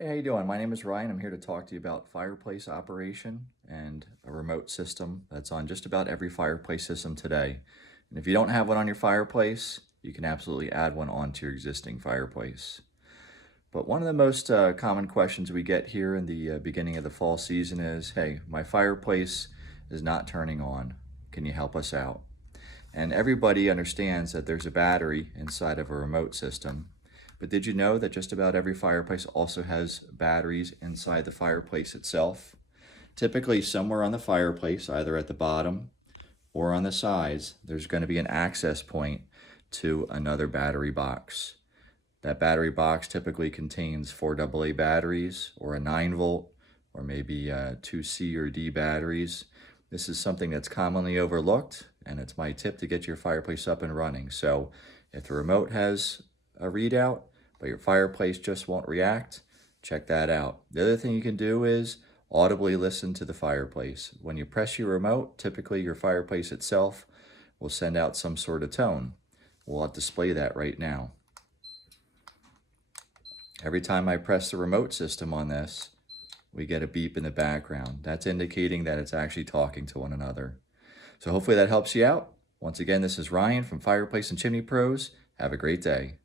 Hey, how you doing? My name is Ryan. I'm here to talk to you about fireplace operation and a remote system that's on just about every fireplace system today. And if you don't have one on your fireplace, you can absolutely add one onto your existing fireplace. But one of the most common questions we get here in the beginning of the fall season is, hey, my fireplace is not turning on. Can you help us out? And everybody understands that there's a battery inside of a remote system. But did you know that just about every fireplace also has batteries inside the fireplace itself? Typically, somewhere on the fireplace, either at the bottom or on the sides, there's going to be an access point to another battery box. That battery box typically contains 4 AA batteries or a 9 volt or maybe 2 C or D batteries. This is something that's commonly overlooked, and it's my tip to get your fireplace up and running. So if the remote has a readout, but your fireplace just won't react, check that out. The other thing you can do is audibly listen to the fireplace. When you press your remote, typically your fireplace itself will send out some sort of tone. We'll display that right now. Every time I press the remote system on this, we get a beep in the background. That's indicating that it's actually talking to one another. So hopefully that helps you out. Once again, this is Ryan from Fireplace and Chimney Pros. Have a great day.